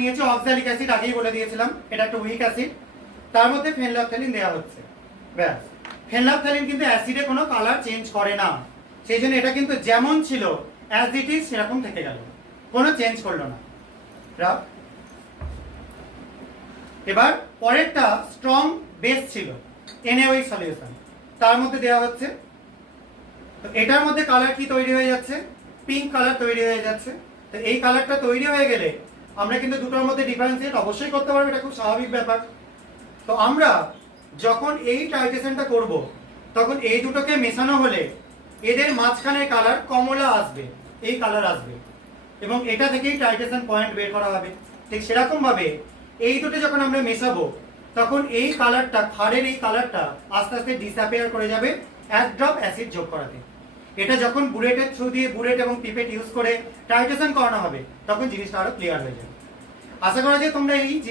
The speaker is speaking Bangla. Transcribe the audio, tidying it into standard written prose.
নিয়েছি অক্সালিক অ্যাসিড, আগেই বলে দিয়েছিলাম এটা একটা উইক অ্যাসিড, তার মধ্যে ফেনলফথ্যালিন দেওয়া হচ্ছে। ব্যাস, ফেনলফথ্যালিন কিন্তু অ্যাসিডে কোনো কালার চেঞ্জ করে না, সেই জন্য এটা কিন্তু যেমন ছিল অ্যাজ ইট ইজ সেরকম থেকে গেল, কোনো চেঞ্জ করলো না। এবার পরেরটা স্ট্রং বেস ছিল NaOH সলিউশন, তার মধ্যে দেওয়া হচ্ছে। তো এটার মধ্যে কালার কি তৈরি হয়ে যাচ্ছে? পিঙ্ক কালার তৈরি হয়ে যাচ্ছে। তো এই কালারটা তৈরি হয়ে গেলে আমরা কিন্তু দুটোর মধ্যে ডিফারেন্সিয়েট অবশ্যই করতে পারবো, এটা খুব স্বাভাবিক ব্যাপার। তো আমরা যখন এই টাইট্রেশনটা করব তখন এই দুটোকে মেশানো হলে এদের মাঝখানের কালার কমলা আসবে, এই কালার আসবে, এবং এটা থেকেই টাইট্রেশন পয়েন্ট বের করা হবে। ঠিক সেরকম ভাবে এই দুটো যখন আমরা মেশাবো তখন এই কালারটা, ক্ষারের এই কালারটা আস্তে আস্তে ডিসঅ্যাপিয়ার করে যাবে এক ড্রপ অ্যাসিড যোগ করাতে। এটা যখন বুলেটের থ্রু দিয়ে, বুলেট এবং পিপেট ইউজ করে টাইট্রেশন করানো হবে তখন জিনিসটা আরো ক্লিয়ার হয়ে যাবে। আশা করা যায় তোমরা এই